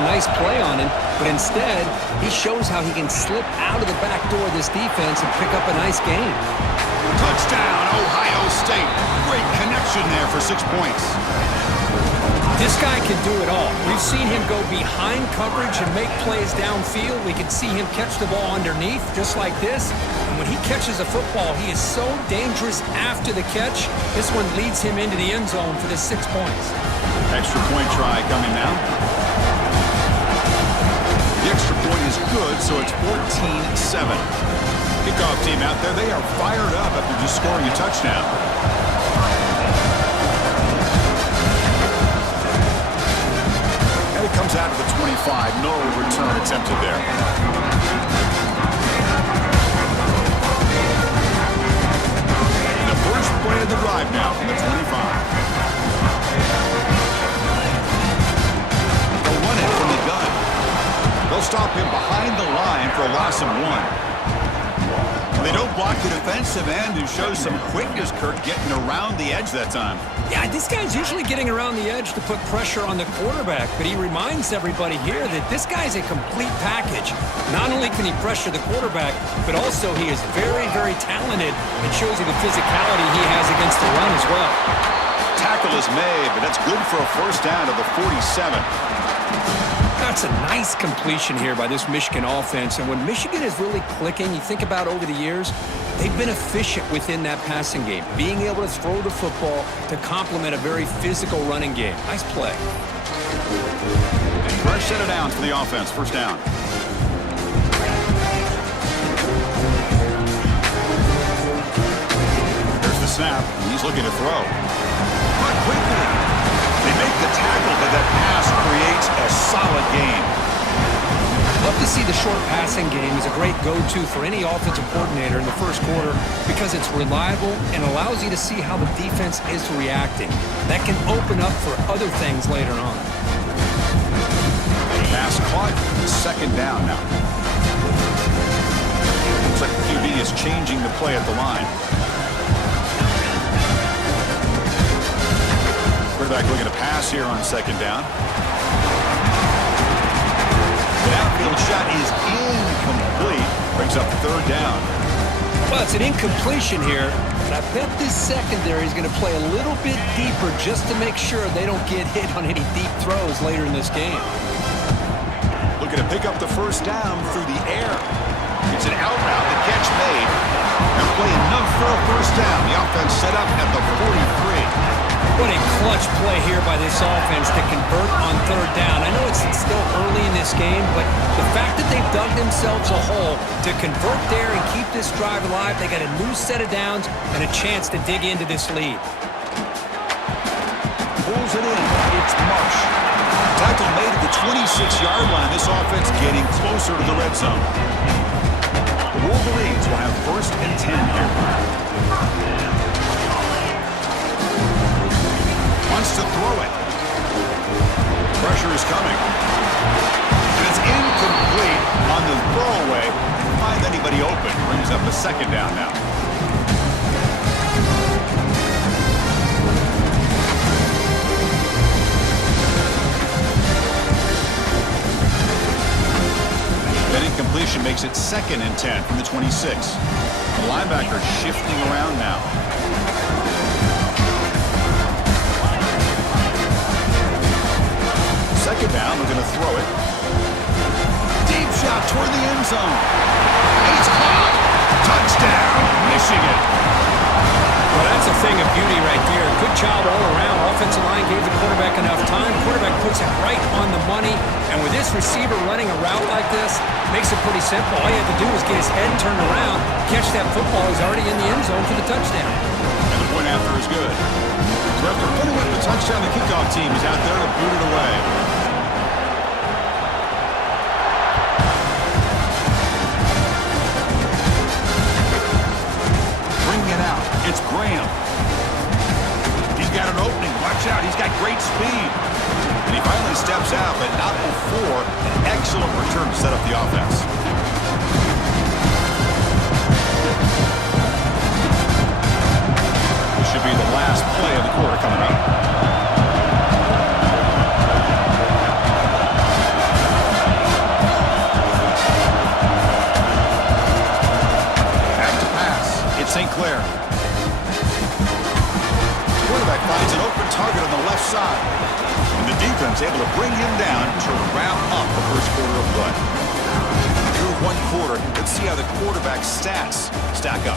a nice play on him, but instead, he shows how he can slip out of the back door of this defense and pick up a nice gain. Touchdown, Ohio State. Great connection there for 6 points. This guy can do it all. We've seen him go behind coverage and make plays downfield. We can see him catch the ball underneath, just like this. And when he catches a football, he is so dangerous after the catch. This one leads him into the end zone for the 6 points. Extra point try coming now. The extra point is good, so it's 14-7. Kickoff team out there, they are fired up after just scoring a touchdown. And it comes out to the 25. No return attempted there. The first play of the drive now from the 25. They'll run it from the gun. They'll stop him behind the line for a loss of 1. They don't block the defensive end, who shows some quickness, Kirk, getting around the edge that time. Yeah, this guy's usually getting around the edge to put pressure on the quarterback, but he reminds everybody here that this guy's a complete package. Not only can he pressure the quarterback, but also he is very, very talented. It shows you the physicality he has against the run as well. Tackle is made, but that's good for a first down to the 47. That's a nice completion here by this Michigan offense. And when Michigan is really clicking, you think about over the years, they've been efficient within that passing game, being able to throw the football to complement a very physical running game. Nice play. Fresh set of downs for the offense. First down. There's the snap. He's looking to throw. But quickly. They make the tackle, but that pass creates a solid gain. Love to see the short passing game is a great go-to for any offensive coordinator in the first quarter because it's reliable and allows you to see how the defense is reacting. That can open up for other things later on. Pass caught, second down now. Looks like the QB is changing the play at the line. Quarterback looking to pass here on second down. The outfield shot is incomplete. Brings up third down. Well, it's an incompletion here, but I bet this secondary is going to play a little bit deeper just to make sure they don't get hit on any deep throws later in this game. Looking to pick up the first down through the air. It's an out route, the catch made. They'll play enough for a first down. The offense set up at the 43. What a clutch play here by this offense to convert on third down. I know it's still early in this game, but the fact that they've dug themselves a hole to convert there and keep this drive alive, they got a new set of downs and a chance to dig into this lead. Pulls it in. It's Marsh. Tackle made at the 26-yard line. This offense getting closer to the red zone. The Wolverines will have first and 10 here. Wants to throw it. Pressure is coming. And it's incomplete on the throwaway. Can't find anybody open. Brings up a second down now. That incompletion makes it second and 10 from the 26. The linebacker shifting around now. Second down, we're going to throw it. Deep shot toward the end zone. It's caught. Touchdown, Michigan. Well, that's a thing of beauty right there. Good job all around. Offensive line gave the quarterback enough time. Quarterback puts it right on the money. And with this receiver running a route like this, makes it pretty simple. All you have to do is get his head turned around, catch that football. He's already in the end zone for the touchdown. And the point after is good. So after putting up the touchdown, the kickoff team is out there to boot it away. It's Graham. He's got an opening. Watch out. He's got great speed. And he finally steps out, but not before an excellent return to set up the offense. This should be the last play of the quarter coming up. is able to bring him down to wrap up the first quarter of play. Through one quarter, let's see how the quarterback stats stack up.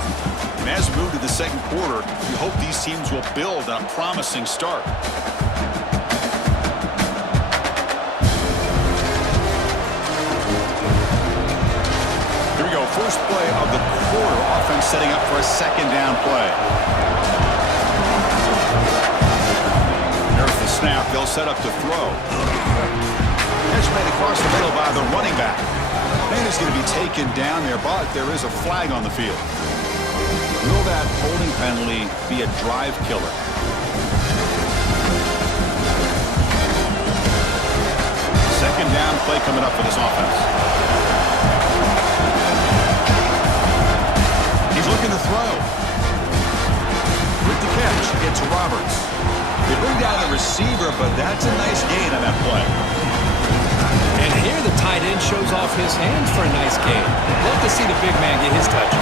And as we move to the second quarter, we hope these teams will build on a promising start. Here we go, first play of the quarter. Offense setting up for a second down play. There's the snap. They'll set up to throw. Catch made across the middle by the running back. Man is going to be taken down there, but there is a flag on the field. Will that holding penalty be a drive killer? Second down play coming up for this offense. He's looking to throw. With the catch, it's Roberts. They bring down the receiver, but that's a nice gain on that play. And here the tight end shows off his hands for a nice gain. Love to see the big man get his touch.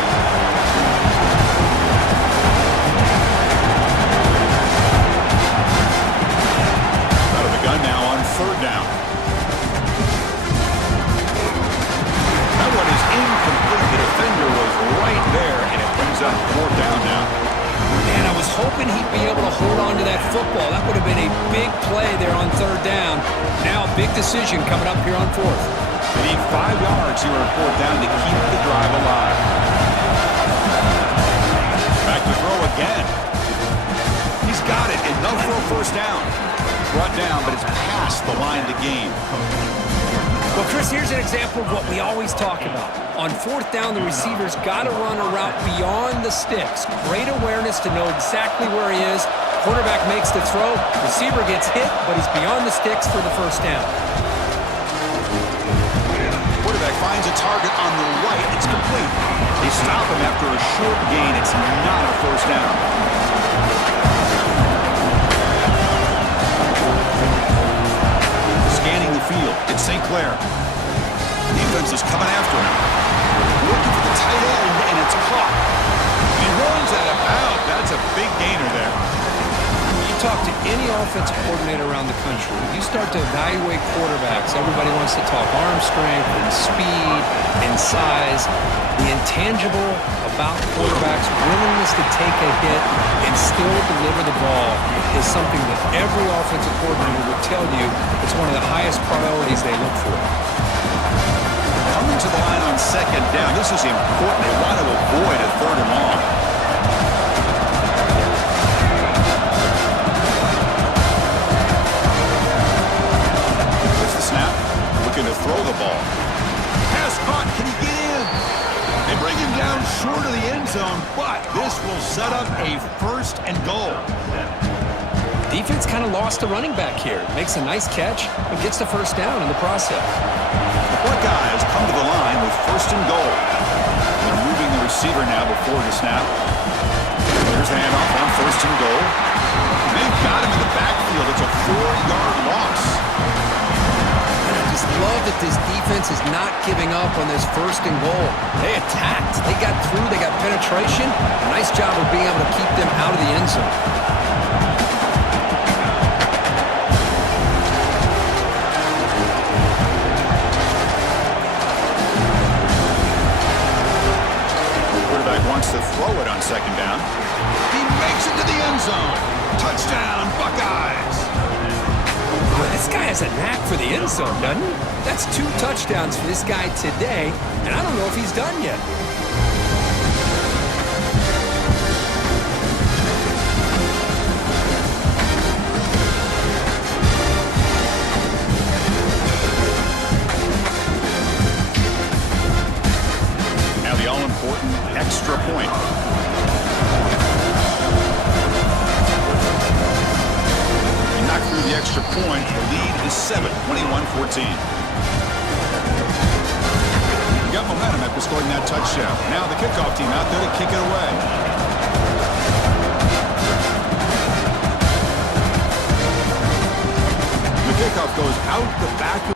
Out of the gun now on third down. That one is incomplete. The defender was right there, and it brings up fourth down now. Man, I was hoping he'd be able to hold on to that football. That would have been a big play there on third down. Now a big decision coming up here on fourth. They need 5 yards here on fourth down to keep the drive alive. Back to throw again. He's got it. Enough for a first down. Brought down, but it's past the line to gain. Well, Chris, here's an example of what we always talk about. On fourth down, the receiver's got to run a route beyond the sticks. Great awareness to know exactly where he is. Quarterback makes the throw. Receiver gets hit, but he's beyond the sticks for the first down. Quarterback finds a target on the right. It's complete. They stop him after a short gain. It's not a first down. Scanning the field. It's St. Clair. Defense is coming after him. Looking for the tight end, and it's caught. He runs out of bounds. That's a big gainer there. You talk to any offensive coordinator around the country, you start to evaluate quarterbacks. Everybody wants to talk arm strength and speed and size. The intangible about quarterbacks' willingness to take a hit and still deliver the ball is something that every offensive coordinator would tell you it's one of the highest priorities they look for. Coming to the line on second down. This is important. They want to avoid a third and long. There's the snap. Looking to throw the ball. Pass caught. Can he get in? They bring him down short of the end zone, but this will set up a first and goal. Defense kind of lost the running back here. Makes a nice catch and gets the first down in the process. The Buckeyes come to the line with first and goal. They're moving the receiver now before the snap. There's the handoff on first and goal. They've got him in the backfield. It's a 4-yard loss. And I just love that this defense is not giving up on this first and goal. They attacked. They got through. They got penetration. Nice job of being able to keep them out of the end zone. Wants to throw it on second down. He makes it to the end zone. Touchdown, Buckeyes. Boy, this guy has a knack for the end zone, doesn't he? That's 2 touchdowns for this guy today, and I don't know if he's done yet. Now the all-important extra point. He knocked through the extra point. The lead is 7, 21-14. We got momentum after scoring that touchdown. Now the kickoff team out there to kick it away. The kickoff goes out the back.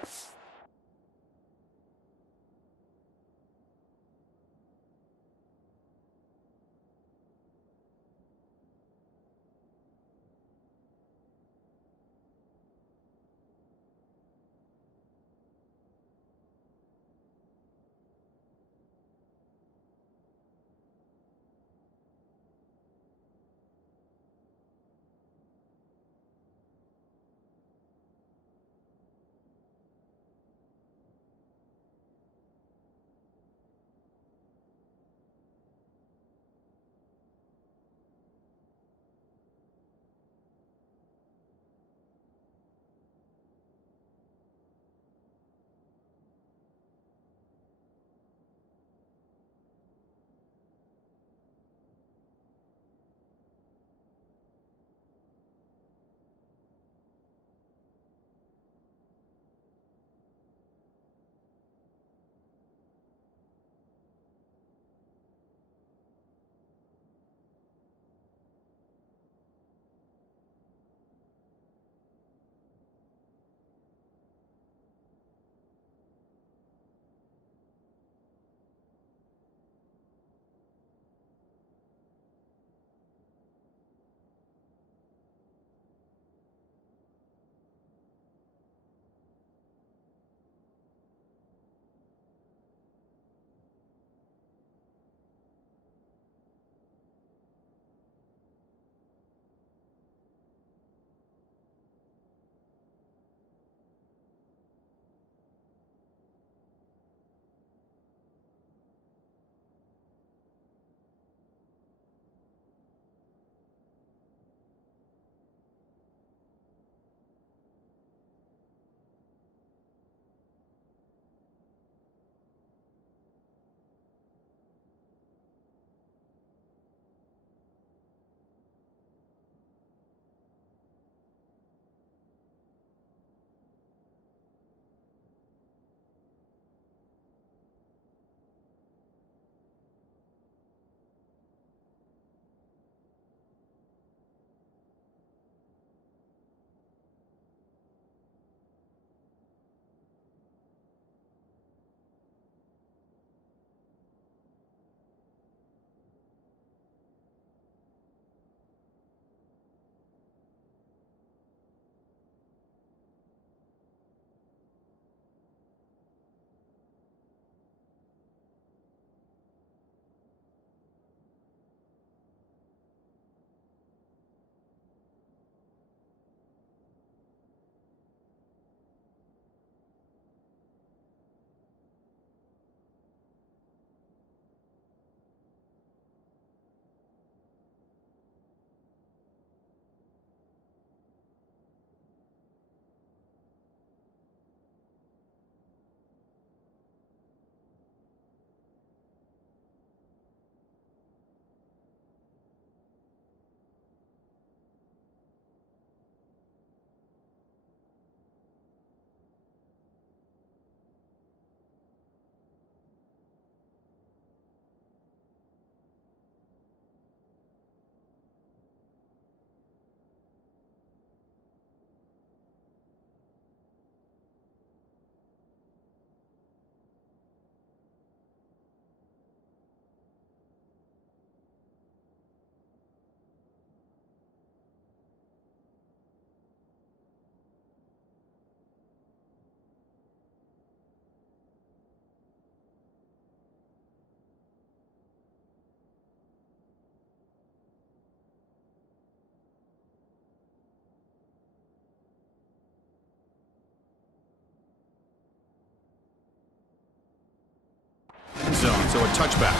so a touchback.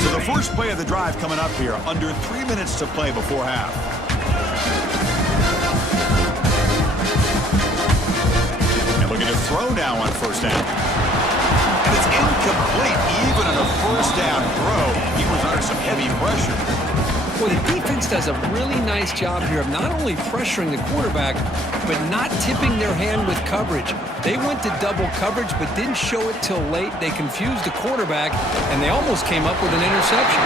So the first play of the drive coming up here, under 3 minutes to play before half. And looking to throw now on first down. And it's incomplete. Even on a first down throw, he was under some heavy pressure. Well, the defense does a really nice job here of not only pressuring the quarterback, but not tipping their hand with coverage. They went to double coverage, but didn't show it till late. They confused the quarterback, and they almost came up with an interception.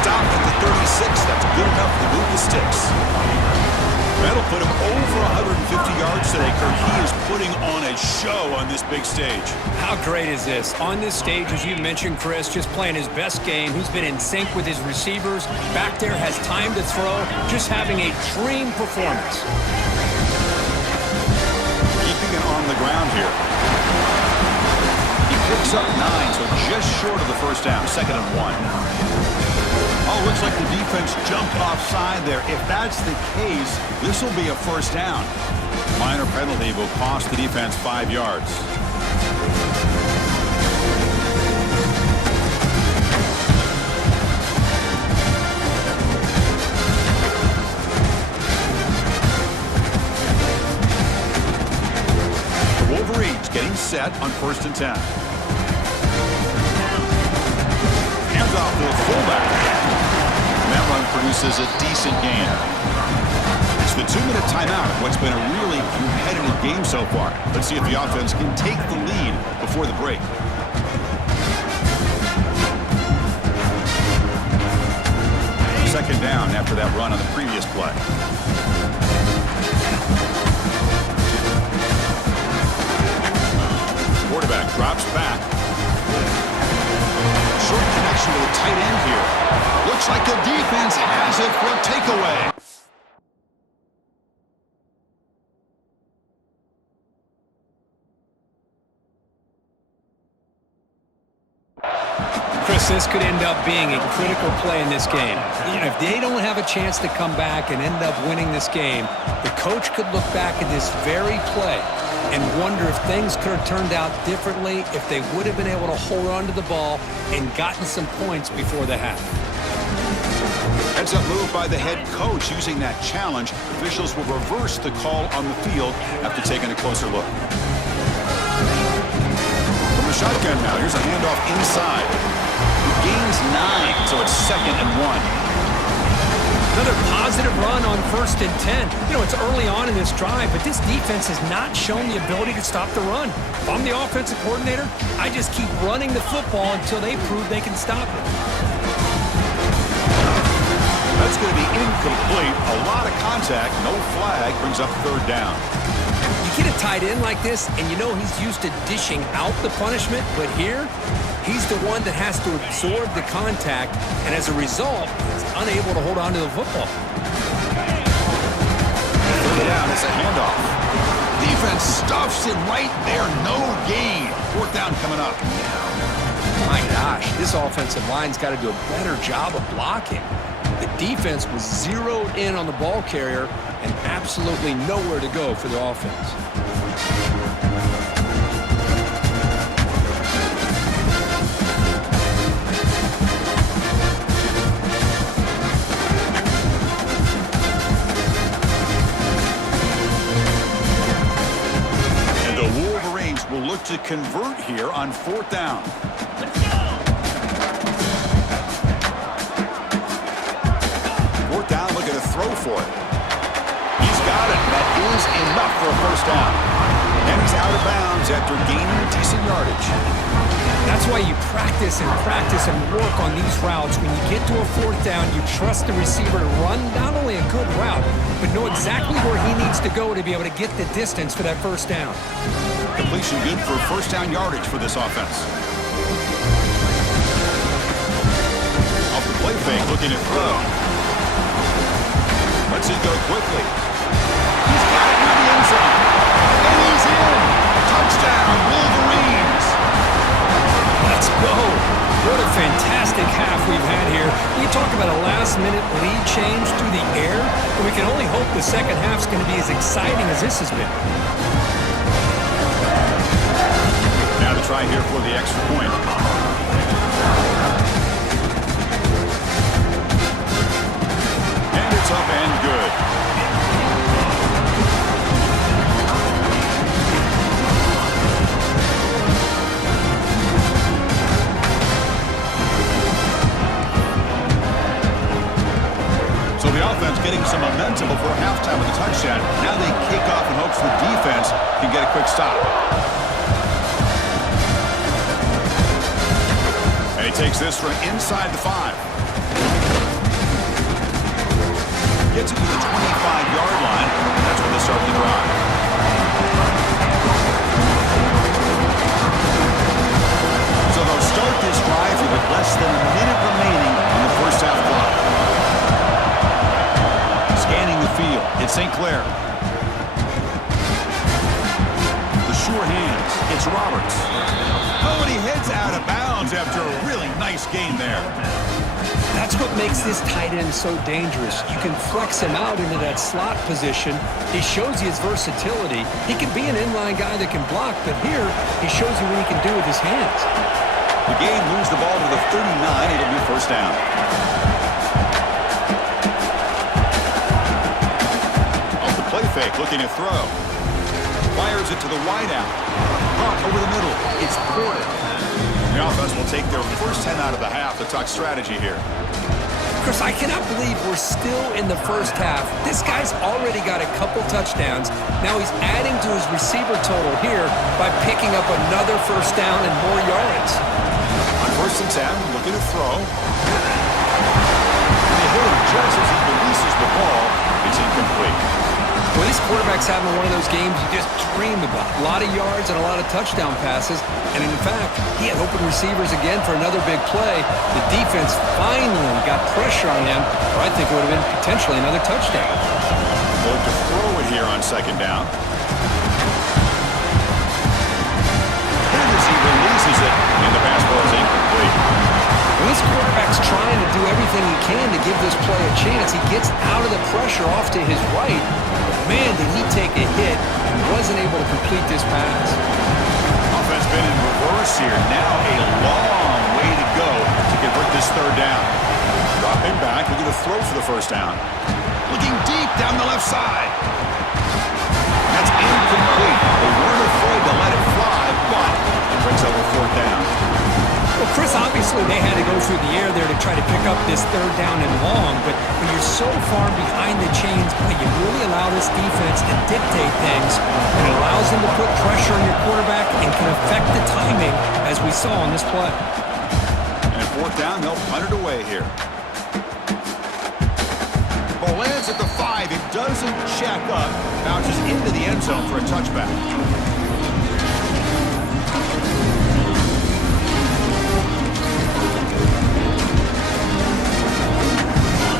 Stopped at the 36. That's good enough to move the sticks. That'll put him over 150 yards today, Kurt. He is putting on a show on this big stage. How great is this? On this stage, as you mentioned, Chris, just playing his best game. He's been in sync with his receivers. Back there, has time to throw. Just having a dream performance. Keeping it on the ground here. He picks up 9, so just short of the first down. 2nd and 1. Oh, looks like the defense jumped offside there. If that's the case, this will be a first down. Minor penalty will cost the defense 5 yards. The Wolverines getting set on 1st and 10. Hands off to the fullback. And that run produces a decent gain. It's the 2-minute timeout. What's been a really competitive game so far. Let's see if the offense can take the lead before the break. Second down after that run on the previous play. Quarterback drops back. Short connection to the tight end here. Looks like the defense has it for a takeaway. Chris, this could end up being a critical play in this game. You know, if they don't have a chance to come back and end up winning this game, the coach could look back at this very play and wonder if things could have turned out differently, if they would have been able to hold on to the ball and gotten some points before the half. Heads up move by the head coach using that challenge. Officials will reverse the call on the field after taking a closer look. From the shotgun now, here's a handoff inside. He gains 9, so it's 2nd and 1. Another positive run on 1st and 10. You know, it's early on in this drive, but this defense has not shown the ability to stop the run. If I'm the offensive coordinator, I just keep running the football until they prove they can stop it. That's going to be incomplete. A lot of contact. No flag. Brings up 3rd down. You get a tight end like this, and you know he's used to dishing out the punishment, but here, he's the one that has to absorb the contact, and as a result, he's unable to hold on to the football. 3rd down, it's a handoff. Defense stuffs it right there. No gain. 4th down coming up. My gosh, this offensive line's got to do a better job of blocking. The defense was zeroed in on the ball carrier and absolutely nowhere to go for the offense. And the Wolverines will look to convert here on 4th down. Throw for it. He's got it. That is enough for a first down. And he's out of bounds after gaining decent yardage. That's why you practice and work on these routes. When you get to a 4th down, you trust the receiver to run not only a good route, but know exactly where he needs to go to be able to get the distance for that first down. Completion good for first down yardage for this offense. Off the play fake, looking to throw. Lets it go quickly. He's got it near the end zone. And he's in. Touchdown, Wolverines. Let's go. What a fantastic half we've had here. We talk about a last-minute lead change through the air, and we can only hope the second half's going to be as exciting as this has been. Now to try here for the extra point. And it's up and good. So the offense getting some momentum before halftime with a touchdown. Now they kick off in hopes the defense can get a quick stop. And he takes this from inside the 5. Gets it to the 25-yard line, and that's where they start the drive. So they'll start this drive here with less than a minute remaining on the first half clock. Scanning the field, it's St. Clair. The sure hands, it's Roberts. Oh, and he heads out of bounds after a really nice game there. That's what makes this tight end so dangerous. You can flex him out into that slot position. He shows you his versatility. He can be an inline guy that can block, but here he shows you what he can do with his hands. The game moves the ball to the 39. It'll be first down. Off the play fake, looking to throw. Fires it to the wideout. Caught over the middle. It's Porter. The offense will take their first 10 out of the half to talk strategy here. Chris, I cannot believe we're still in the first half. This guy's already got a couple touchdowns. Now he's adding to his receiver total here by picking up another first down and more yards. On first and 10, looking to throw. They hit him just as he releases the ball. It's incomplete. Well, this quarterback's having one of those games you just dream about. A lot of yards and a lot of touchdown passes. And in fact, he had open receivers again for another big play. The defense finally got pressure on him, or I think it would have been potentially another touchdown. Look to throw it here on second down. And as he releases it, and the pass ball is incomplete. Well, this quarterback's trying to do everything he can to give this play a chance. He gets out of the pressure off to his right. Man, did he take a hit and wasn't able to complete this pass. Offense been in reverse here. Now a long way to go to convert this third down. Dropping back, looking to throw for the first down. Looking deep down the left side. That's incomplete. They weren't afraid to let it fly, but it brings up a fourth down. Well, Chris, obviously they had to go through the air there to try to pick up this third down and long, but when you're so far behind the chains, you really allow this defense to dictate things, and it allows them to put pressure on your quarterback and can affect the timing, as we saw on this play. And at fourth down, they'll punt it away here. Ball lands at the 5. It doesn't check up. Bounces into the end zone for a touchback.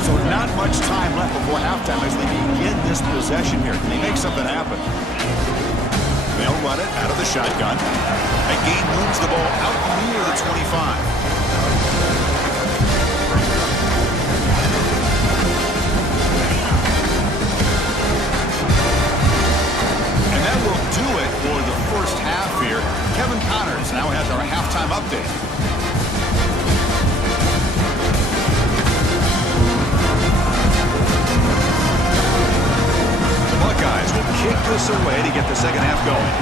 So not much time left before halftime as they begin this possession here. Can they make something happen? They'll run it out of the shotgun. That gain moves the ball out near the 25. And that will do it for the first half here. Kevin Connors now has our halftime update. Buckeyes will kick this away to get the second half going.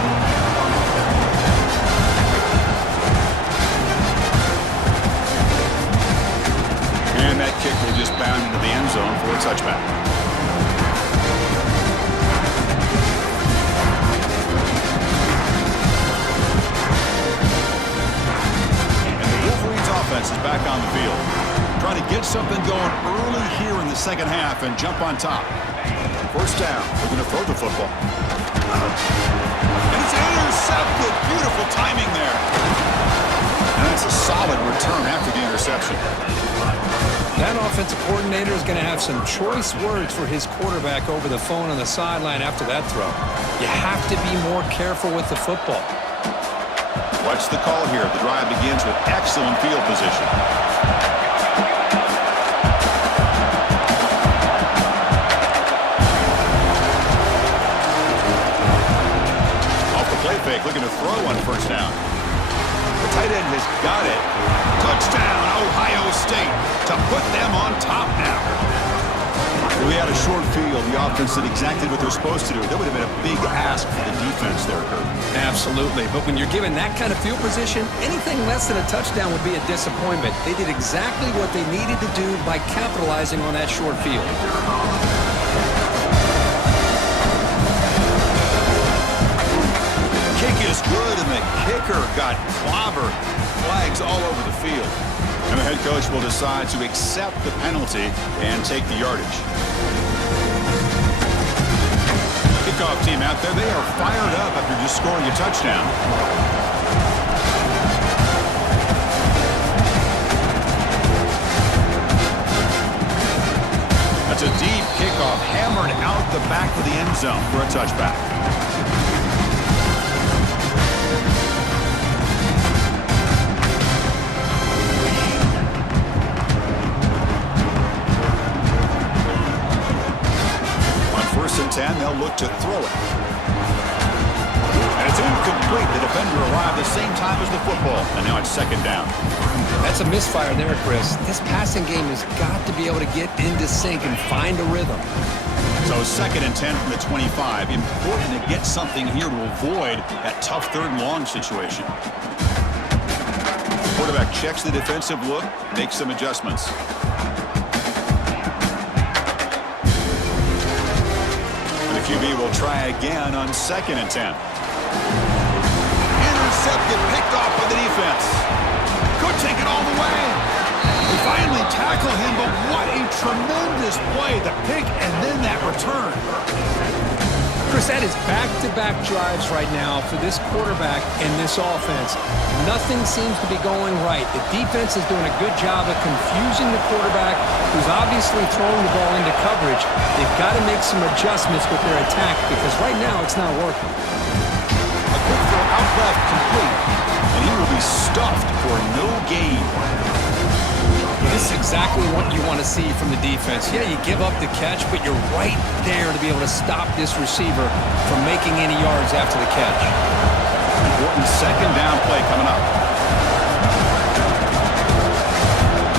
And that kick will just bound into the end zone for a touchback. And the Wolverines offense is back on the field. Trying to get something going early here in the second half and jump on top. First down. Looking to throw the football. And it's intercepted. Beautiful timing there. And it's a solid return after the interception. That offensive coordinator is going to have some choice words for his quarterback over the phone on the sideline after that throw. You have to be more careful with the football. What's the call here? The drive begins with excellent field position. first down. The tight end has got it. Touchdown, Ohio State, to put them on top now. We had a short field. The offense did exactly what they're supposed to do. That would have been a big ask for the defense there, Kurt. Absolutely. But when you're given that kind of field position, anything less than a touchdown would be a disappointment. They did exactly what they needed to do by capitalizing on that short field. Kick is good, and the kicker got clobbered. Flags all over the field. And the head coach will decide to accept the penalty and take the yardage. Kickoff team out there, they are fired up after just scoring a touchdown. That's a deep kickoff, hammered out the back of the end zone for a touchback. First and 10, they'll look to throw it. And it's incomplete. The defender arrived the same time as the football, and now it's second down. That's a misfire there, Chris. This passing game has got to be able to get into sync and find a rhythm. So second and 10 from the 25. Important to get something here to avoid that tough third and long situation. Quarterback checks the defensive look, makes some adjustments. QB will try again on second and 10. Intercepted, picked off by the defense. Could take it all the way. They finally tackle him, but what a tremendous play. The pick and then that return. Chris, that is back-to-back drives right now for this quarterback and this offense. Nothing seems to be going right. The defense is doing a good job of confusing the quarterback, who's obviously throwing the ball into coverage. They've got to make some adjustments with their attack because right now it's not working. A quick throw out left, complete, and he will be stuffed for no gain. This is exactly what you want to see from the defense. Yeah, you give up the catch, but you're right there to be able to stop this receiver from making any yards after the catch. Important second down play coming up.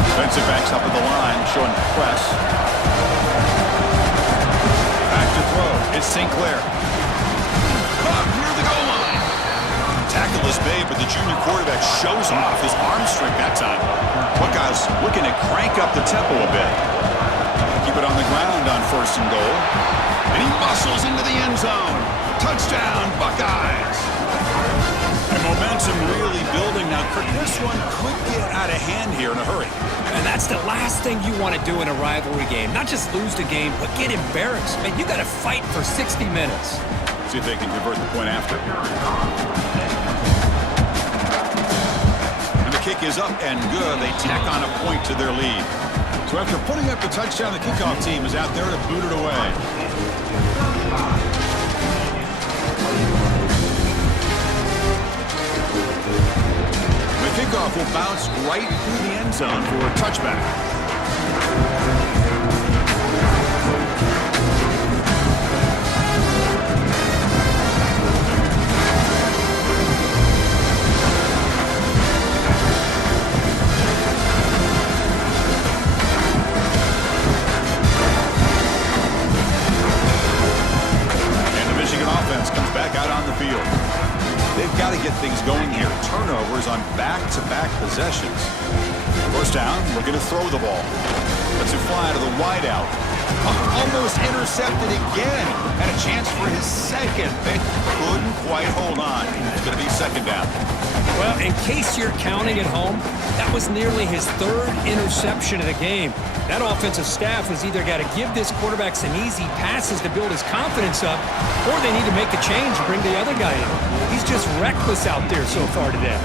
Defensive backs up at the line, showing press. Back to throw. It's Sinclair. Caught near the goal line. Tackle is made, but the junior quarterback shows off his arm strength that time. Buckeyes looking to crank up the tempo a bit. Keep it on the ground on first and goal. And he muscles into the end zone. Touchdown, Buckeyes. And momentum really building now. This one could get out of hand here in a hurry. And that's the last thing you want to do in a rivalry game. Not just lose the game, but get embarrassed. Man, you got to fight for 60 minutes. See if they can convert the point after. And the kick is up and good. They tack on a point to their lead. So after putting up the touchdown, the kickoff team is out there to boot it away. The kickoff will bounce right through the end zone for a touchback. Comes back out on the field. They've got to get things going here. Turnovers on back-to-back possessions. First down, looking to throw the ball. Lets it fly to the wideout. Almost intercepted again. And a chance for his second. They couldn't quite hold on. It's going to be second down. Well, in case you're counting at home, that was nearly his third interception of the game. That offensive staff has either got to give this quarterback some easy passes to build his confidence up, or they need to make a change and bring the other guy in. He's just reckless out there so far today.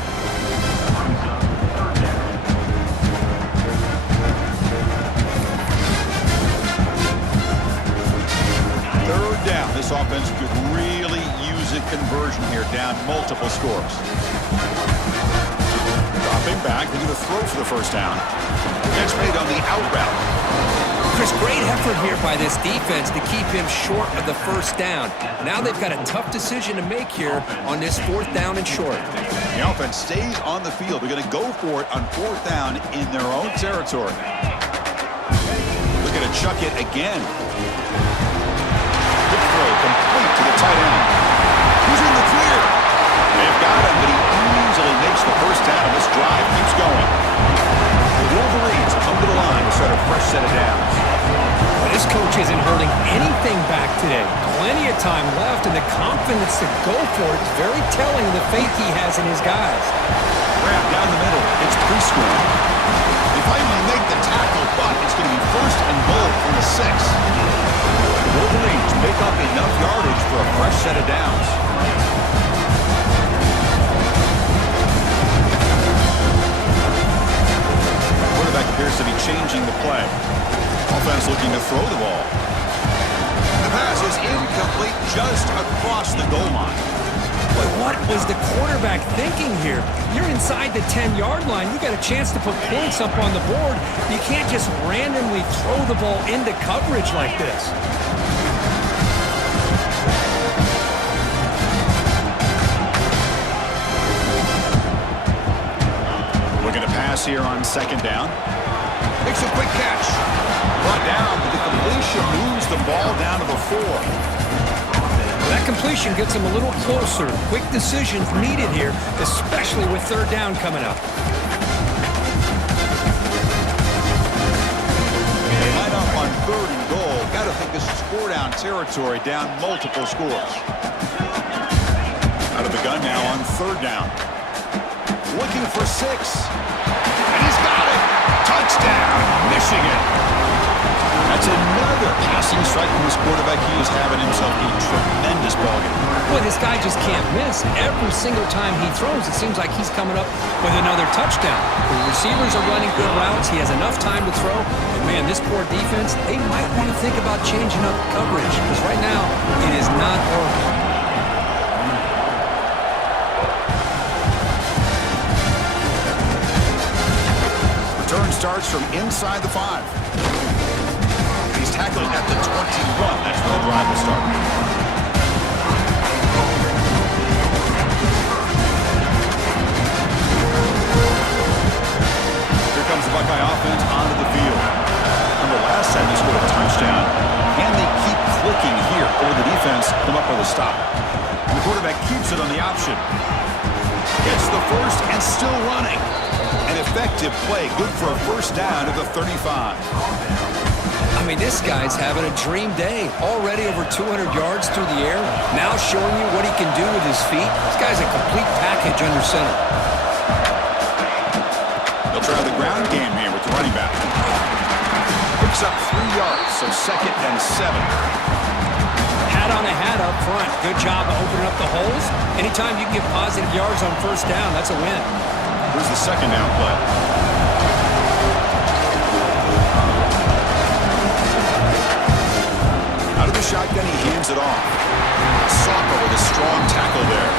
Third down. This offense could really use a conversion here, down multiple scores. Dropping back, looking to throw for the first down. Catch made on the out route. Chris, great effort here by this defense to keep him short of the first down. Now they've got a tough decision to make here on this 4th down and short. The offense stays on the field. They're going to go for it on 4th down in their own territory. They're going to chuck it again. Good throw, complete to the tight end. He's in the clear. They've got him, but he easily makes the first down, and this drive keeps going. The Wolverines come to the line to start a fresh set of downs. Well, this coach isn't hurting anything back today. Plenty of time left, and the confidence to go for it is very telling of the faith he has in his guys. Grab down the middle. It's preschool. They finally make the tackle, but it's going to be 1st and goal from the 6. The Wolverines pick up enough yardage for a fresh set of downs. Quarterback appears to be changing the play. Offense looking to throw the ball. The pass is incomplete just across the goal line. But what was the quarterback thinking here? You're inside the 10-yard line. You got a chance to put points up on the board. You can't just randomly throw the ball into coverage like this. Looking to pass here on 2nd down. Makes a quick catch. Brought down, but the completion moves the ball down to the 4. That completion gets him a little closer. Quick decisions needed here, especially with 3rd down coming up. They line up on 3rd and goal. Got to think this is 4-down territory, down multiple scores. Out of the gun now on 3rd down. Looking for 6. And he's got it. Touchdown, Michigan. That's another passing strike from this quarterback. He is having himself a tremendous ballgame. Boy, this guy just can't miss. Every single time he throws, it seems like he's coming up with another touchdown. The receivers are running good routes. He has enough time to throw. And, man, this poor defense, they might want to think about changing up coverage because right now it is not working. Return starts from inside the 5. He's tackled at the 21. That's where the drive will start. Here comes the Buckeye offense onto the field. Remember last time they scored a touchdown. Can they keep clicking here, or will the defense come up with a stop? And the quarterback keeps it on the option. Gets the first and still running. An effective play, good for a first down at the 35. I mean, this guy's having a dream day. Already over 200 yards through the air. Now showing you what he can do with his feet. This guy's a complete package under center. They'll try the ground game here with the running back. Picks up 3 yards, so 2nd and 7. Hat on a hat up front. Good job of opening up the holes. Anytime you can get positive yards on 1st down, that's a win. Here's the 2nd down play. Out of the shotgun, he hands it off. Soccer with a strong tackle there.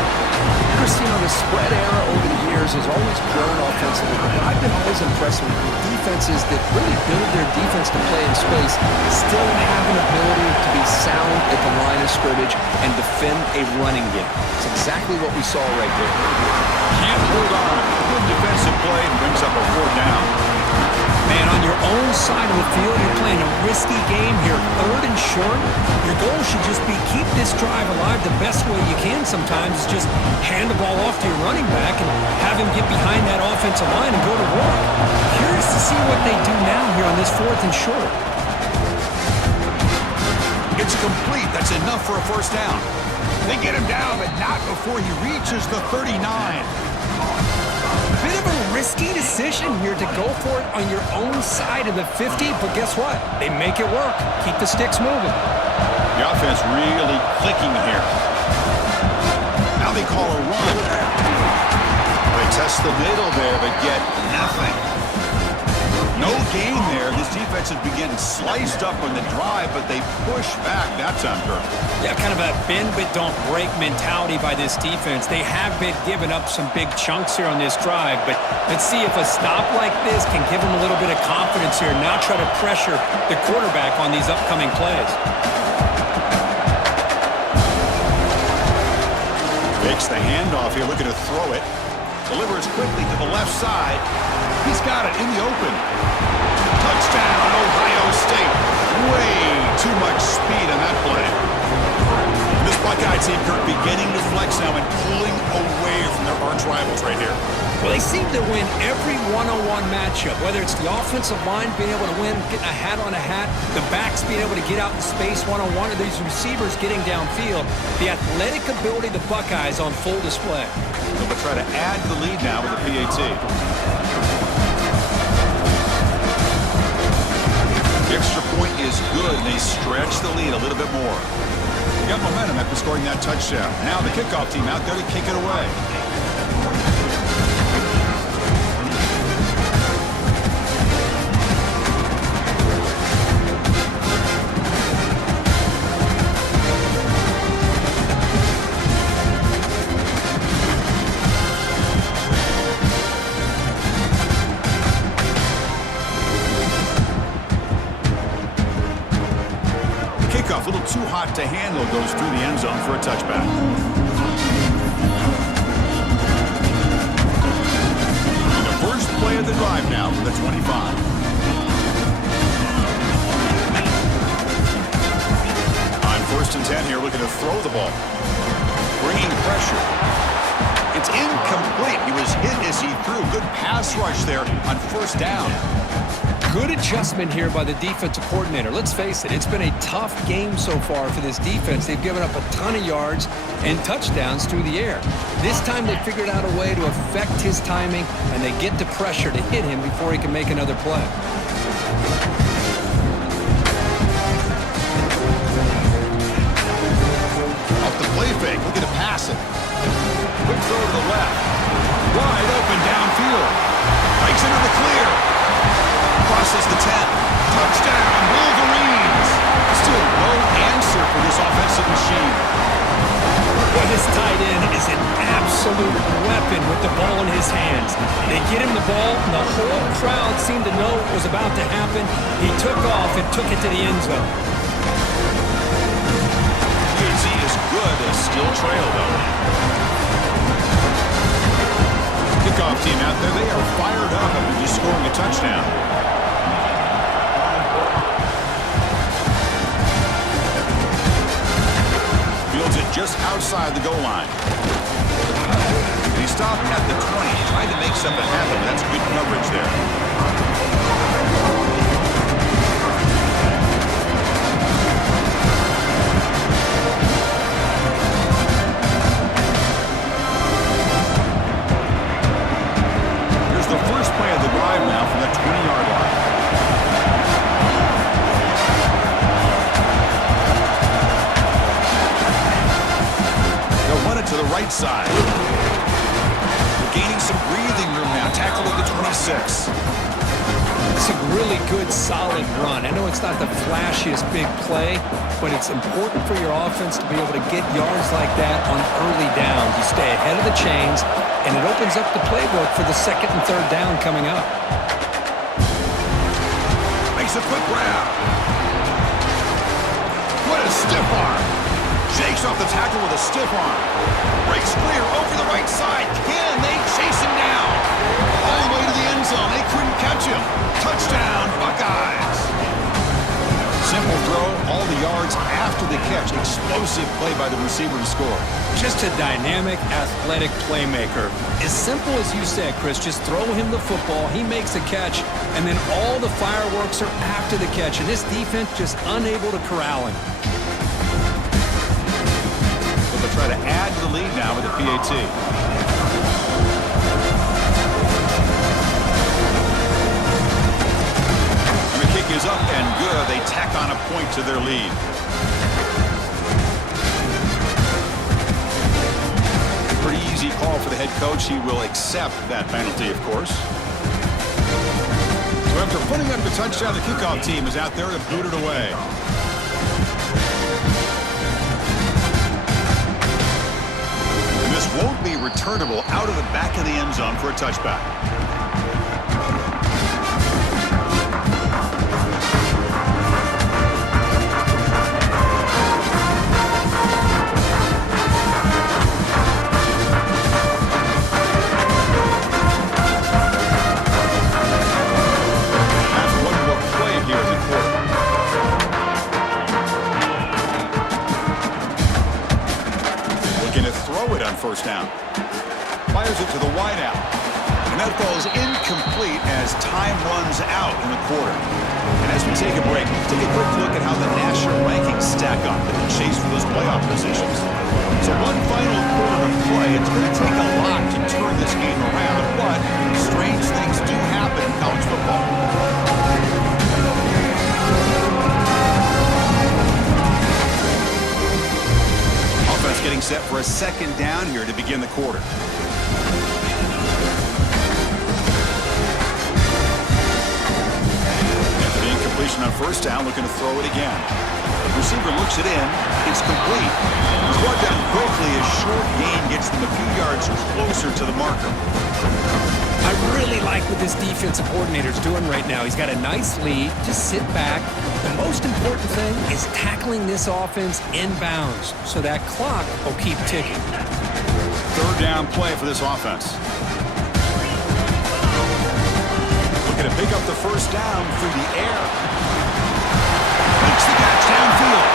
Chris, you know, the spread era over the years has always grown offensively, but I've been always impressed with defenses that really build their defense to play in space, still have an ability to be sound at the line of scrimmage and defend a running game. It's exactly what we saw right there. Can't hold on. Good defensive play and brings up a 4th down. Man, on your own side of the field, you're playing a risky game here, 3rd and short. Your goal should just be keep this drive alive the best way you can sometimes is just hand the ball off to your running back and have him get behind that offensive line and go to work. Curious to see what they do now here on this 4th and short. It's complete. That's enough for a first down. They get him down, but not before he reaches the 39. Bit of a risky decision here to go for it on your own side of the 50, but guess what? They make it work. Keep the sticks moving. The offense really clicking here. Now they call a run. They test the middle there, but get nothing. No gain there. This defense has been getting sliced up on the drive, but they push back that time, Kirk. Yeah, kind of a bend but don't break mentality by this defense. They have been giving up some big chunks here on this drive, but let's see if a stop like this can give them a little bit of confidence here. Now try to pressure the quarterback on these upcoming plays. Fakes the handoff here, looking to throw it. Delivers quickly to the left side. He's got it in the open. Touchdown, Ohio State. Way too much speed on that play. This Buckeye team, Kirk, beginning to flex now and pulling away from their arch rivals right here. Well, they seem to win every one-on-one matchup, whether it's the offensive line being able to win, getting a hat on a hat, the backs being able to get out in space one-on-one, or these receivers getting downfield. The athletic ability of the Buckeyes on full display. They'll try to add the lead now with the PAT. The extra point is good, and they stretch the lead a little bit more. They got momentum after scoring that touchdown. Now the kickoff team out there to kick it away. A little too hot to handle, goes through the end zone for a touchback. And the first play of the drive now from the 25. On 1st and 10 here, looking to throw the ball. Bringing pressure. It's incomplete. He was hit as he threw. Good pass rush there on 1st down. Good adjustment here by the defensive coordinator. Let's face it, it's been a tough game so far for this defense. They've given up a ton of yards and touchdowns through the air. This time they figured out a way to affect his timing, and they get the pressure to hit him before he can make another play. Off the play fake, looking to pass it. Quick throw to the left. Wide open downfield. Breaks into the clear. Crosses the 10. Touchdown, Wolverines. Still no answer for this offensive machine. Well, this tight end is an absolute weapon with the ball in his hands. They get him the ball, and the whole crowd seemed to know what was about to happen. He took off and took it to the end zone. UNC is good. They still trail, though. Kickoff team out there, they are fired up after just scoring a touchdown. Fields it just outside the goal line. He stopped at the 20, trying to make something happen. That's good coverage there. Now from the 20-yard line. They'll run it to the right side. They're gaining some breathing room now. Tackle at the 26. It's a really good, solid run. I know it's not the flashiest big play, but it's important for your offense to be able to get yards like that on early downs. You stay ahead of the chains, and it opens up the playbook for the 2nd and 3rd down coming up. Makes a quick grab. What a stiff arm. Shakes off the tackle with a stiff arm. Breaks clear over the right side. Can they chase him down? All the way to the end zone. They couldn't catch him. Touchdown, Buckeyes. Simple throw, all the yards after the catch. Explosive play by the receiver to score. Just a dynamic, athletic playmaker. As simple as you said, Chris, just throw him the football, he makes a catch, and then all the fireworks are after the catch. And this defense just unable to corral him. They'll try to add to the lead now with the PAT. Is up and good. They tack on a point to their lead. Pretty easy call for the head coach. He will accept that penalty, of course. So After putting up the touchdown, the kickoff team is out there to boot it away. And this won't be returnable out of the back of the end zone for a touchback. First down. Fires it to the wideout. And that falls incomplete as time runs out in the quarter. And as we take a break, take a quick look at how the national rankings stack up in the chase for those playoff positions. So one final quarter to play. It's going to take a lot to turn this game around, but strange things do happen in college football. Offense getting set for a second down here to begin the quarter. After the incompletion on first down, looking to throw it again. Receiver looks it in. It's complete. He's brought down quickly as short gain gets them a few yards closer to the marker. I really like what this defensive coordinator is doing right now. He's got a nice lead. Just sit back. The most important thing is tackling this offense inbounds so that clock will keep ticking. Third down play for this offense. Looking to pick up the first down through the air. Makes the catch downfield.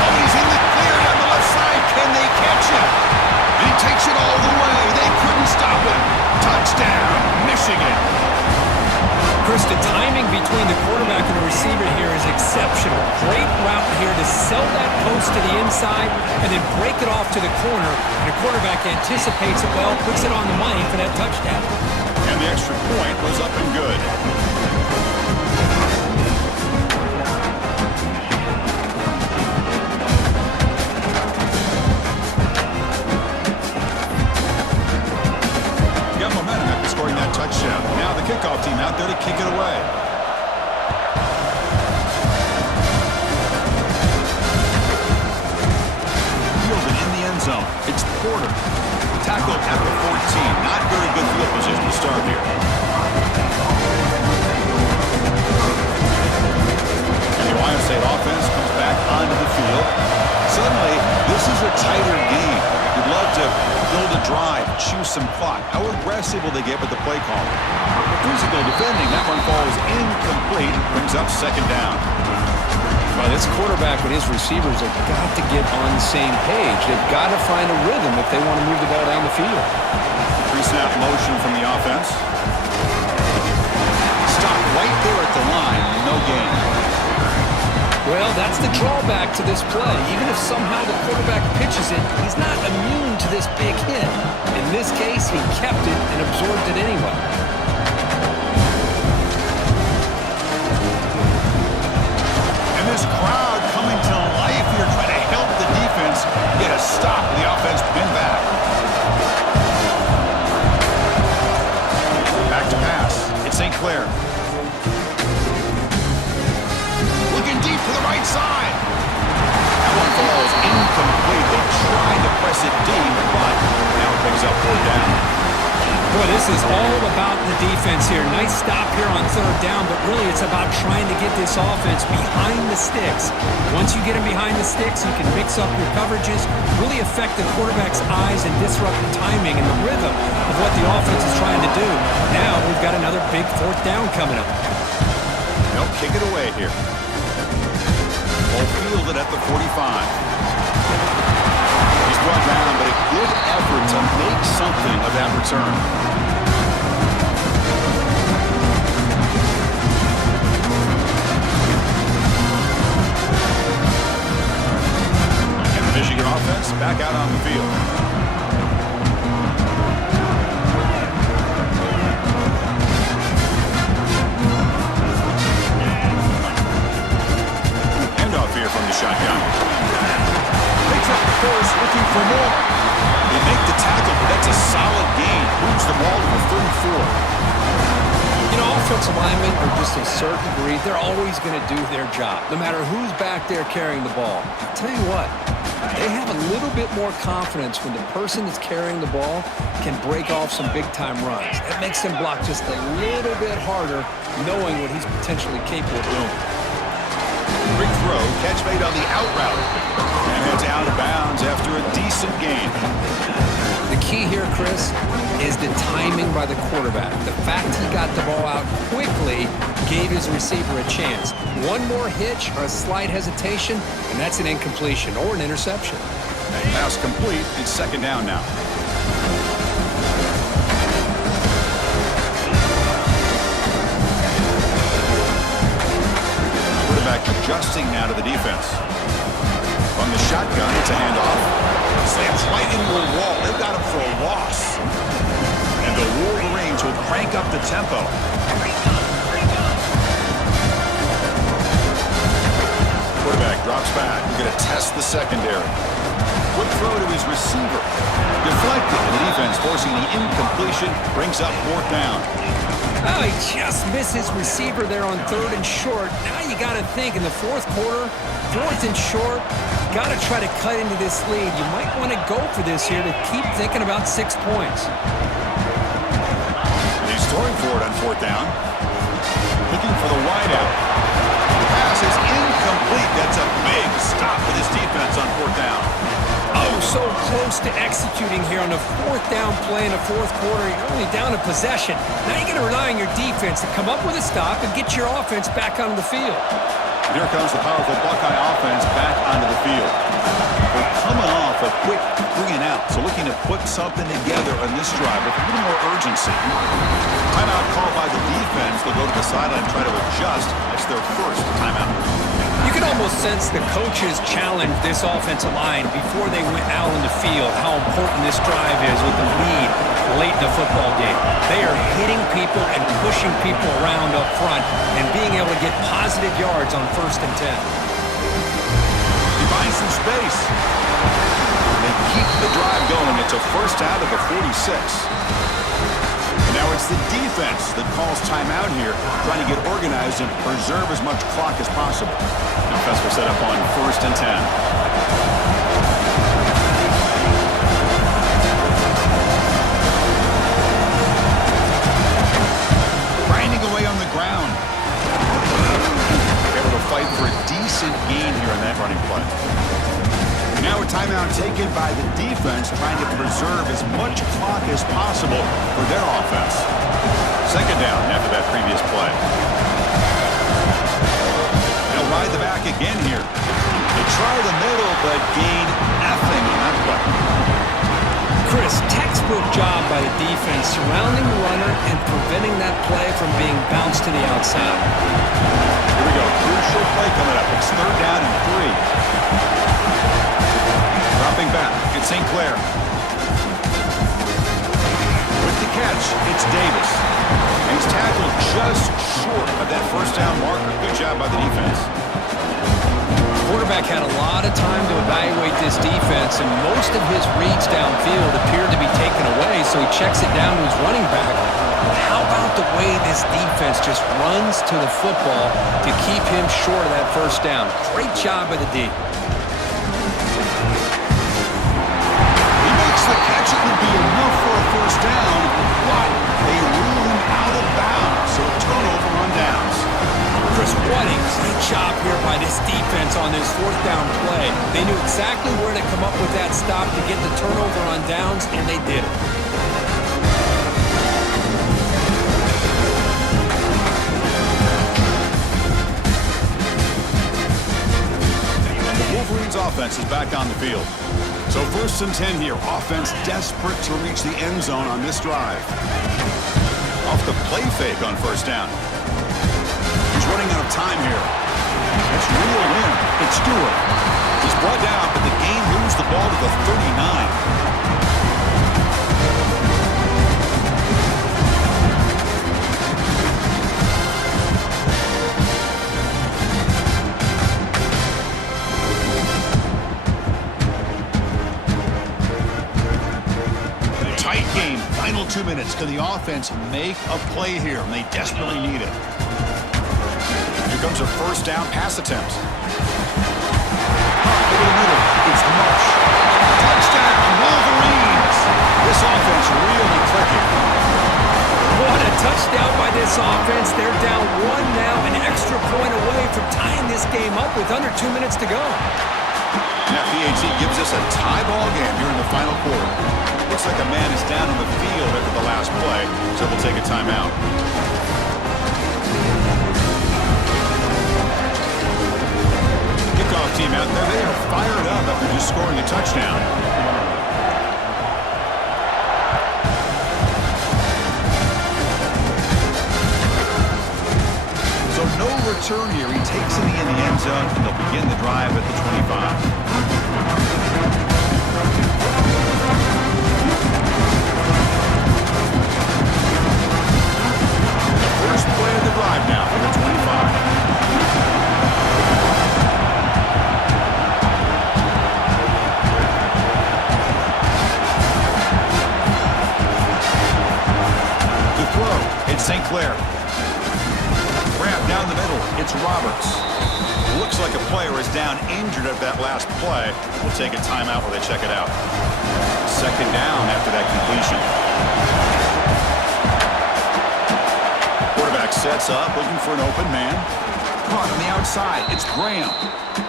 Oh, he's in the clear on the left side. Can they catch him? He takes it all the way. They couldn't stop him. Touchdown, Michigan. Chris, the timing between the quarterback and the receiver here is exceptional. Great route here to sell that post to the inside and then break it off to the corner. And the quarterback anticipates it well, puts it on the money for that touchdown. And the extra point was up and good. Touchdown. Now the kickoff team out there to kick it away. Fielded in the end zone. It's Porter. Tackled at the 14. Not very good field position to start here. And the Ohio State offense comes back onto the field. Suddenly, this is a tighter game. You'd love to build a drive, choose some clock. How aggressive will they get with the play call? Physical defending, that one falls incomplete, brings up second down. Well, this quarterback and his receivers have got to get on the same page. They've got to find a rhythm if they want to move the ball down the field. Pre-snap motion from the offense. Stop right there at the line, no gain. Well, that's the drawback to this play. Even if somehow the quarterback pitches it, he's not immune to this big hit. In this case, he kept it and absorbed it anyway. And this crowd coming to life here, trying to help the defense get a stop. The offense pinned back. Back to pass. It's St. Clair. Looking deep to the right side. That one falls incomplete. They tried to press it deep, but now it picks up third down. Boy, this is all about the defense here. Nice stop here on third down, but really it's about trying to get this offense behind the sticks. Once you get them behind the sticks, you can mix up your coverages, really affect the quarterback's eyes and disrupt the timing and the rhythm of what the offense is trying to do. Now we've got another big fourth down coming up. They'll kick it away here. Ball fielded at the 45. He's brought down, but a good effort to make something of that return. And the Michigan offense back out on the field. Here from the shotgun. Picks up the course, looking for more. They make the tackle, but that's a solid gain. Moves the ball to the 34. Offensive linemen are just a certain breed. They're always going to do their job, no matter who's back there carrying the ball. I'll tell you what, they have a little bit more confidence when the person that's carrying the ball can break off some big-time runs. That makes them block just a little bit harder, knowing what he's potentially capable of doing. Quick throw, catch made on the out route. And heads out of bounds after a decent gain. The key here, Chris, is the timing by the quarterback. The fact he got the ball out quickly gave his receiver a chance. One more hitch or a slight hesitation, and that's an incompletion or an interception. Pass complete. It's second down now. Quarterback adjusting now to the defense. On the shotgun, it's a handoff. Slams right into a wall. They've got him for a loss. And the Wolverines will crank up the tempo. Quarterback drops back. We're going to test the secondary. Quick throw to his receiver. Deflected, and the defense forcing the incompletion. Brings up fourth down. Oh, he just missed his receiver there on 3rd and short. Now you got to think in the fourth quarter, 4th and short, got to try to cut into this lead. You might want to go for this here to keep thinking about 6 points. And he's throwing for it on 4th down. Looking for the wideout. The pass is incomplete. That's a big stop for this defense on 4th down. Oh, so close to executing here on the 4th down play in the 4th quarter. You're only down a possession. Now you got to rely on your defense to come up with a stop and get your offense back onto the field. Here comes the powerful Buckeye offense back onto the field. They're coming off a quick 3 and out, so looking to put something together on this drive with a little more urgency. Timeout called by the defense. They'll go to the sideline and try to adjust. It's their first timeout. You can almost sense the coaches challenged this offensive line before they went out on the field, how important this drive is with the lead late in the football game. They are hitting people and pushing people around up front and being able to get positive yards on 1st and 10. He finds some space. They keep the drive going. It's a first out of the 46. And now it's the defense that calls timeout here, trying to get organized and preserve as much clock as possible. Now Fest will set up on 1st and 10. Away on the ground. Able to fight for a decent gain here on that running play. And now a timeout taken by the defense, trying to preserve as much clock as possible for their offense. Second down after that previous play. They'll ride the back again here. They try the middle, but gain nothing on that play. Chris, textbook job by the defense surrounding the runner and preventing that play from being bounced to the outside. Here we go. Crucial play coming up. It's 3rd down and 3. Dropping back. It's St. Clair. With the catch, it's Davis. And he's tackled just short of that first down marker. Good job by the defense. Quarterback had a lot of time to evaluate this defense, and most of his reads downfield appeared to be taken away, so he checks it down to his running back. But how about the way this defense just runs to the football to keep him short of that first down? Great job by the D. He makes the catch. It would be enough for a first down, but they rule him out of bounds, so turnover on downs. Chris, what a great job here by this defense on this 4th down play. They knew exactly where to come up with that stop to get the turnover on downs, and they did it. And the Wolverines offense is back on the field. So 1st and 10 here. Offense desperate to reach the end zone on this drive. Off the play fake on 1st down. He's running out of time here. It's reeled in. It's Stewart. He's brought down, but the game moves the ball to the 39. Tight game. Final 2 minutes. Can the offense make a play here? And they desperately need it. Here comes a first down pass attempt. Over the middle. It's Marsh. Touchdown, Wolverines. This offense really clicking. What a touchdown by this offense. They're down 1 now, an extra point away from tying this game up with under 2 minutes to go. That PAT gives us a tie ball game here in the final quarter. Looks like a man is down on the field after the last play, so we'll take a timeout. Kickoff team out there, they are fired up after just scoring a touchdown. So no return here. He takes it in the end zone, and they'll begin the drive at the 25. First play of the drive now for the 25. To throw, it's St. Clair. Grab down the middle, it's Roberts. Looks like a player is down injured at that last play. We'll take a timeout while they check it out. Second down after that completion. Quarterback sets up, looking for an open man. Caught on the outside, it's Graham.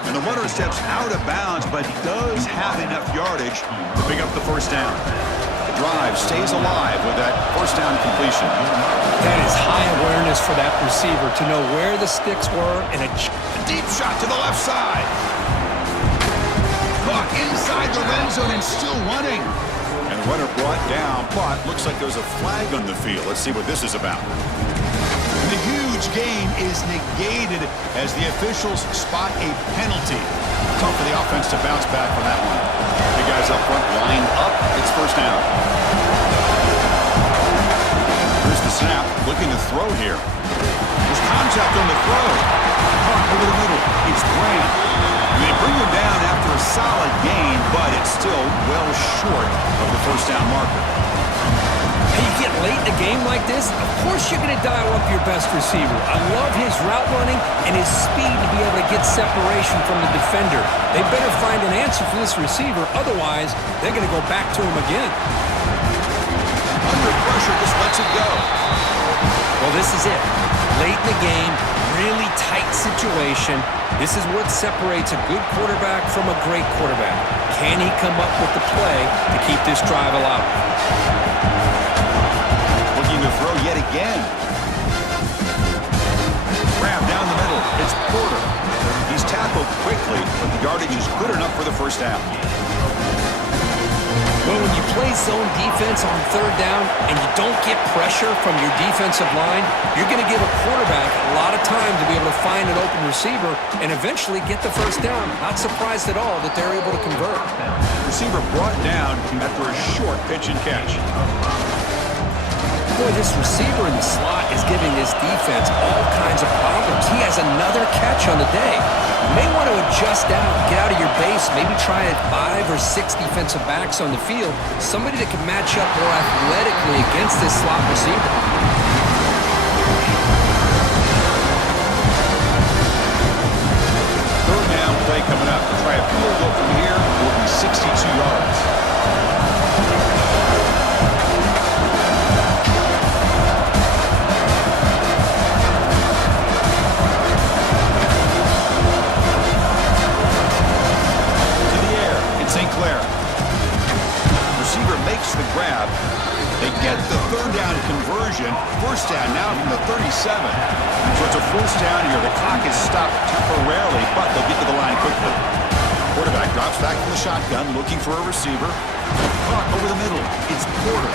And the runner steps out of bounds, but he does have enough yardage to pick up the first down. The drive stays alive with that first down completion. That is high awareness for that receiver to know where the sticks were and a deep shot to the left side. Caught inside the red zone and still running. And the runner brought down, but looks like there's a flag on the field. Let's see what this is about. The huge gain is negated as the officials spot a penalty. Tough for the offense to bounce back from that one. The guys up front line up. It's first down. Here's the snap. Looking to throw here. There's contact on the throw. Caught over the middle. It's Graham. They bring him down after a solid gain, but it's still well short of the first down marker. You get late in a game like this, of course you're going to dial up your best receiver. I love his route running and his speed to be able to get separation from the defender. They better find an answer for this receiver, otherwise they're going to go back to him again. Under pressure, just lets it go. Well, this is it. Late in the game, really tight situation. This is what separates a good quarterback from a great quarterback. Can he come up with the play to keep this drive alive? Looking to throw yet again. Grab down the middle. It's Porter. He's tackled quickly, but the yardage is good enough for the first down. Well, when you play zone defense on third down and you don't get pressure from your defensive line, you're going to give a quarterback a lot of time to be able to find an open receiver and eventually get the first down. Not surprised at all that they're able to convert. Receiver brought down after a short pitch and catch. Boy, this receiver in the slot is giving this defense all kinds of problems. He has another catch on the day. You may want to adjust out, get out of your base, maybe try 5 or 6 defensive backs on the field, somebody that can match up more athletically against this slot receiver. Third down play coming up. To try a field goal from here will be 62 yards. St. Clair. Receiver makes the grab. They get the third down conversion. First down now from the 37. So it's a first down here. The clock is stopped temporarily, but they'll get to the line quickly. Quarterback drops back from the shotgun, looking for a receiver. Caught over the middle. It's Porter.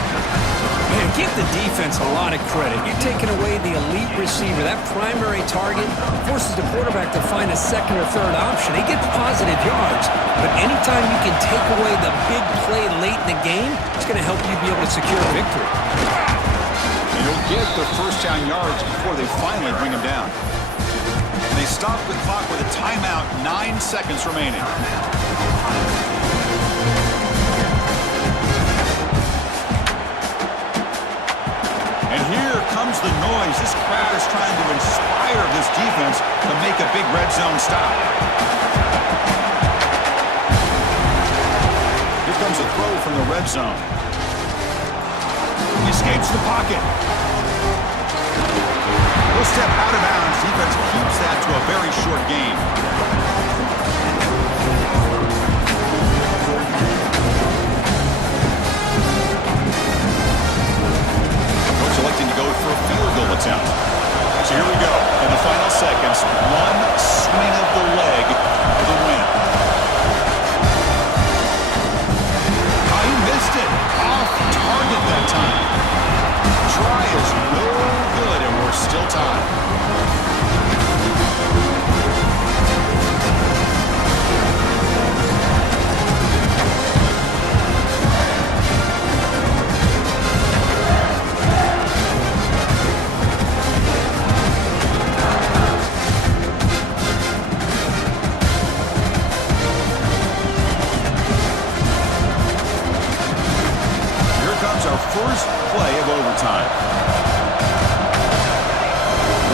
Man, give the defense a lot of credit. You're taking away the elite receiver. That primary target forces the quarterback to find a second or third option. He gets positive yards, but anytime you can take away the big play late in the game, it's going to help you be able to secure a victory. And he'll get the first down yards before they finally bring him down. And they stop the clock with a timeout, 9 seconds remaining. And here comes the noise. This crowd is trying to inspire this defense to make a big red zone stop. Here comes a throw from the red zone. He escapes the pocket. He'll step out of bounds. Defense keeps that to a very short gain. Coach electing to go for a field goal attempt. So here we go. In the final seconds, one swing of the leg for the win. Oh, he missed it. Off target that time. Try is no good, and we're still tied. Here comes our first play of overtime.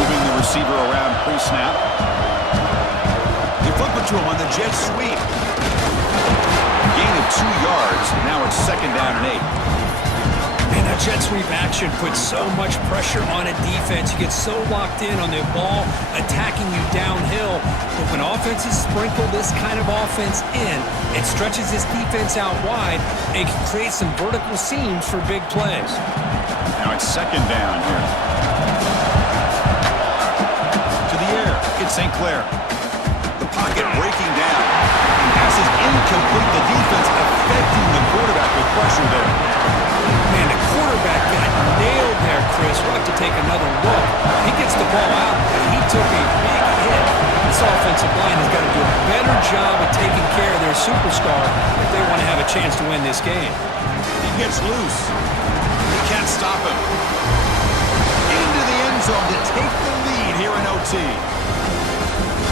Moving the receiver around pre-snap. They flip it to him on the jet sweep. Gain of 2 yards. Now it's 2nd down and 8. Man, that jet sweep action puts so much pressure on a defense. You get so locked in on the ball attacking you downhill. But when offenses sprinkle this kind of offense in, it stretches this defense out wide and can create some vertical seams for big plays. Now it's 2nd down here. To the air. It's St. Clair. The pocket breaking down. Pass is incomplete. The defense affecting the quarterback with pressure there. Man, the quarterback got nailed there, Chris. We'll have to take another look. He gets the ball out, but he took a big hit. This offensive line has got to do a better job of taking care of their superstar if they want to have a chance to win this game. He gets loose. He can't stop him. Into the end zone to take the lead here in OT.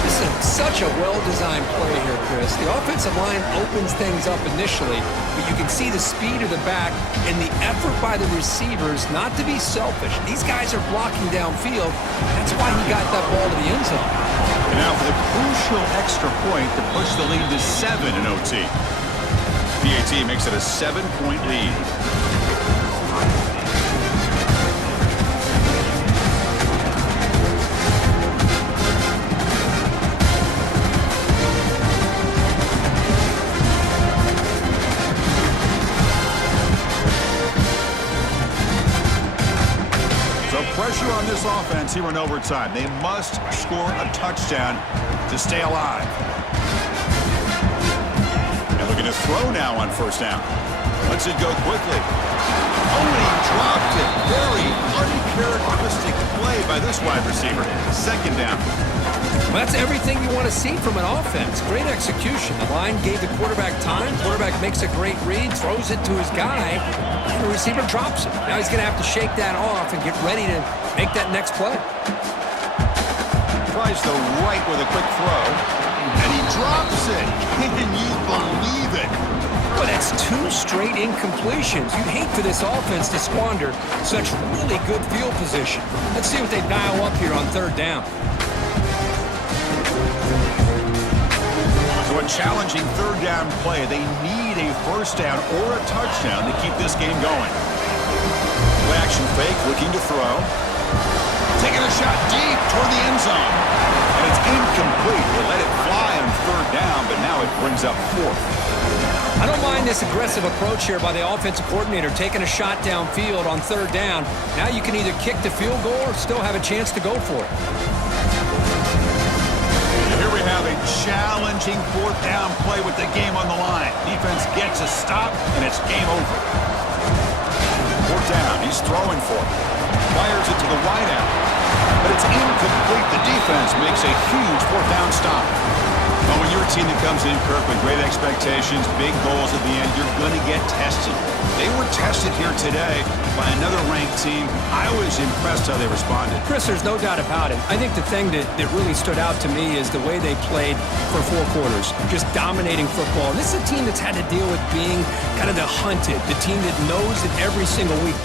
This is such a well-designed play here, Chris. The offensive line opens things up initially, but you can see the speed of the back and the effort by the receivers not to be selfish. These guys are blocking downfield. That's why he got that ball to the end zone. And now for the crucial extra point to push the lead to 7 in OT. PAT makes it a 7-point lead. Pressure on this offense here in overtime. They must score a touchdown to stay alive. And looking to throw now on 1st down. Lets it go quickly. Oh, and he dropped it. Very uncharacteristic play by this wide receiver. 2nd down. Well, that's everything you want to see from an offense. Great execution. The line gave the quarterback time. Quarterback makes a great read, throws it to his guy, and the receiver drops it. Now he's going to have to shake that off and get ready to make that next play. Tries the right with a quick throw, and he drops it. Can you believe it? Well, that's 2 straight incompletions. You'd hate for this offense to squander such really good field position. Let's see what they dial up here on 3rd down. So a challenging 3rd down play. They need a 1st down or a touchdown to keep this game going. Play action fake, looking to throw. Taking a shot deep toward the end zone. And it's incomplete. They let it fly on 3rd down, but now it brings up 4th. I don't mind this aggressive approach here by the offensive coordinator, taking a shot downfield on 3rd down. Now you can either kick the field goal or still have a chance to go for it. Here we have a challenging 4th down play with the game on the line. Defense gets a stop, and it's game over. 4th down, he's throwing for it. Fires it to the wideout, but it's incomplete. The defense makes a huge 4th down stop. Well, when you're a team that comes in, Kirk, with great expectations, big goals at the end, you're going to get tested. They were tested here today by another ranked team. I was impressed how they responded. Chris, there's no doubt about it. I think the thing that really stood out to me is the way they played for 4 quarters, just dominating football. And this is a team that's had to deal with being kind of the hunted, the team that knows that every single week